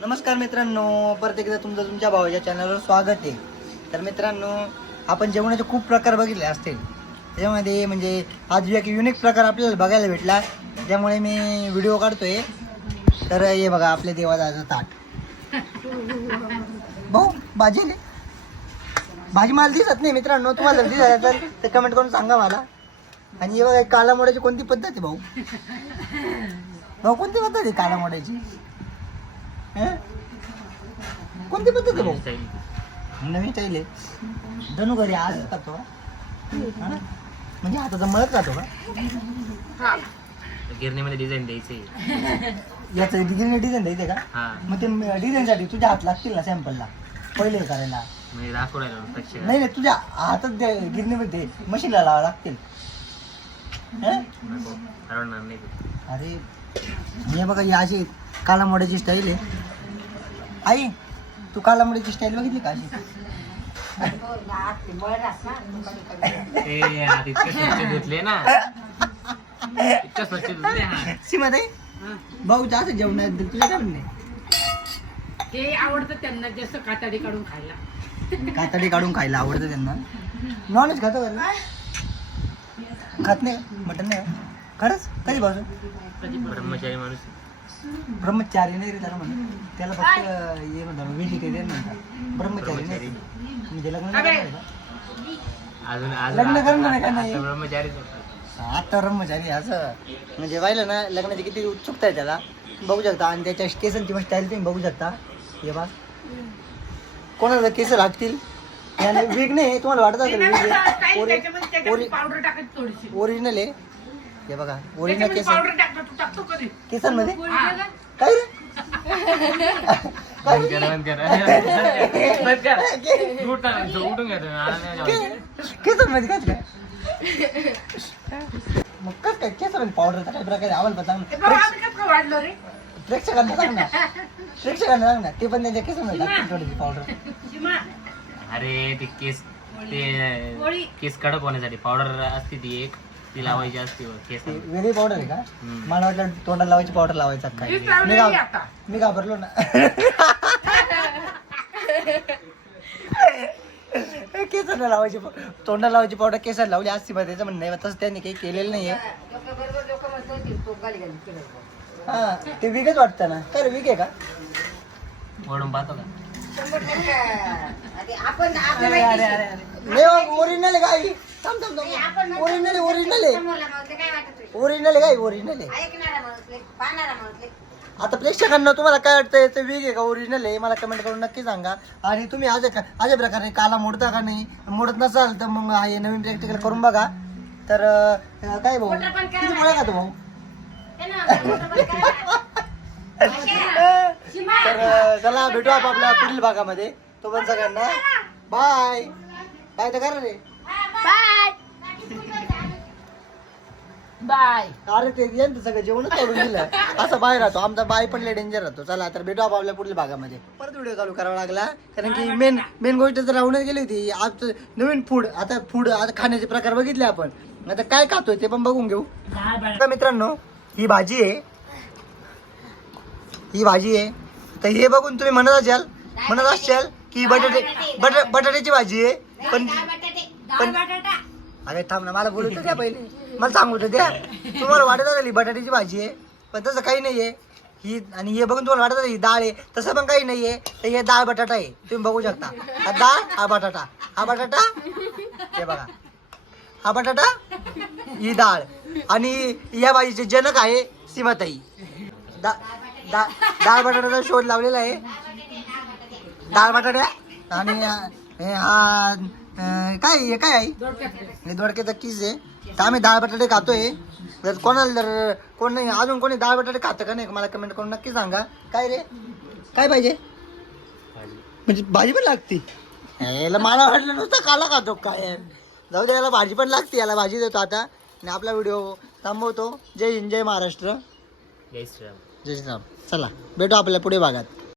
नमस्कार मित्रांनो परत एकदा तुमचं तुमच्या भावाच्या चॅनलवर स्वागत आहे. तर मित्रांनो आपण जेवणाचे खूप प्रकार बघितले असतील. त्याच्यामध्ये म्हणजे आज एक युनिक प्रकार आपल्याला बघायला भेटला. त्यामुळे मी व्हिडिओ काढतोय. तर हे बघा आपल्या देवादाचं ताट. भाऊ भाजी भाजी मला दिसत नाही मित्रांनो. तुम्हाला जर दिसत तर कमेंट करून सांगा मला. आणि हे बघा कालामोड्याची कोणती पद्धत आहे भाऊ? भाऊ कोणती पद्धत आहे कालामोड्याची कोणती पद्धत आहे भाऊ? नवीन स्टाईल आहे. धनु घरी आज खातो का? हा? म्हणजे हाताचा मळत राहतो का? गिरणीमध्ये डिझाईन द्यायची. याचं डिझाईन डिझाईन द्यायचे का? हा. मग ते डिझाईनसाठी तुझ्या हात लागतील ना सॅम्पलला पहिले करायला. म्हणजे नाही नाही तुझ्या हातात दे- गिरणीमध्ये मशीनला लावा लागतील. हं? हरवणार नाही. ते. अरे हे बघा ही अशी काला मोड्याची स्टाईल आहे. आई तू काला मोड्याची स्टाईल बघितली का अशी? ते ना. भाऊ जास्त जेवण तुला काय म्हणणे हे आवडतं त्यांना जास्त कातडी काढून खायला. कातडी काढून खायला आवडतं त्यांना. नॉनव्हेज खातो? खात नाही? मटन नाही? खरंच? कधी पासून? ब्रह्मचारी माणूस ब्रह्मचारी नाही रे त्याला म्हणत त्याला फक्त हे म्हणतात व्हेजिटेरियन म्हणतात. ब्रह्मचारी नाही. म्हणजे लग्न नाही करणार का? अजून लग्न करणार का नाही? ब्रह्मचारीच होता. आता ब्रह्मचारी असं. म्हणजे पाहिलं ना लग्नाची किती उत्सुकता आहे त्याला. बघू शकता. आणि त्याच्या केसांची पण स्टाईल तुम्ही बघू शकता. हे बा कोणाला केस लागतील? याने विग नाही तुम्हाला वाटत असेल. ओरिजिनल आहे. हे बघा ओरिजिनल केस पावडर टाकतो तू टाकतो कधी? केसांमध्ये? हा. काय रे? बंद करा, बंद करा. बंद करा. उठा, जो उठून घ्या तुम्ही. आला नाही जेवायला. केसांमध्ये काय काय मग कस काय? पावडर काय प्रकारे आवाज सांग बघ, आम्ही कसं काय वाढलो रे. प्रेक्षकांना सांग ना. प्रेक्षकांना सांग ना. ते पण त्यांच्या केसांमध्ये टाकतील थोडीशी पावडर सीमा, अरे ते केस ते. केस कडक होण्यासाठी पावडर असते ती एक. ती लावायची असते वेगळी पावडर आहे का? हम्म. मला वाटलं तोंडाला लावायची पावडर लावायचा काय मी मी चावलेली घाब- आता मी घाबरलो ना. केसाला लावायची पाव- तोंडाला लावायची पावडर केसाला लावली असती बरं त्याचं म्हणणं आहे तसं त्यांनी काही केलेलं नाहीये. हा ते विकच वाटतं ना. काय रे विक आहे का? ओढून पाहतो का? अरे अरे अरे अरे. ओरिजिनल काय थांब थांब थांब. ओरिजिनल ओरिजिनल आहे. ओरिजिनल आहे काय? ओरिजिनल आहे. आता प्रेक्षकांना तुम्हाला काय वाटतं ते वेग आहे का? ओरिजिनल आहे? मला कमेंट करून नक्की सांगा. आणि तुम्ही आज अशा प्रकारे काला मोडता का नाही? मोडत नसाल तर मग हे नवीन प्रॅक्टिकल करून बघा. तर अं, काय भाऊ? किती मुळे खातो भाऊ? तर अं, चला भेटू आपण आपल्या पुढील भागामध्ये. तो पण सगळ्यांना. बाय बाय तर करा रे. बाय अरे ते यांचं सगळं जेवणच काढून दिलं. असं बाहेर राहतो. आमचा बाय पण लय डेंजर राहतो. चला तर भेटू आपल्या पुढील भागामध्ये. परत व्हिडिओ चालू करावा लागला. कारण की मेन मेन गोष्ट तर राहूनच गेली होती. आज नवीन फूड आता फूड आता खाण्याचे प्रकार बघितले आपण. आता काय खातोय ते पण बघून घेऊ. मित्रांनो ही भाजी आहे. ही भाजी आहे. तर हे बघून तुम्ही म्हणत असाल म्हणत असाल की बटाटे बटा बटाट्याची भाजी आहे. पण पण अरे थांब ना मला बोलू तर द्या पहिले. मला सांगू तर द्या. तुम्हाला वाटत आली बटाट्याची भाजी आहे पण तसं काही नाही आहे. ही आणि हे बघून तुम्हाला वाटत असेल ही डाळ आहे तसं पण काही नाही आहे. तर हे डाळ बटाटा आहे तुम्ही बघू शकता. हा डाळ हा बटाटा. हा बटाटा हे बघा. हा बटाटा ही डाळ. आणि या भाजीचे जनक आहे सीमाताई. दा दा- डाळ बटाट्याचा शोध लावलेला आहे. डाळ बटाट्या आणि हे हा अं, काय हे काय आहे? हे दोडक्याचा किस आहे. तर आम्ही डाळ बटाटे खातोय. जर कोणाला जर कोण नाही अजून कोणी डाळ बटाटे खातं का नाही? मला कमेंट करून नक्की सांगा. काय रे? काय पाहिजे? म्हणजे भाजी पण लागती. याला मला वाटलं नुसतं काला खातो काय? यार. जाऊ दे याला भाजी पण लागते याला भाजी देतो आता. आणि आपला व्हिडिओ थांबवतो. जय हिंद जय महाराष्ट्र. जय श्रीराम. जय श्रीराम. चला भेटू आपल्या पुढे भागात.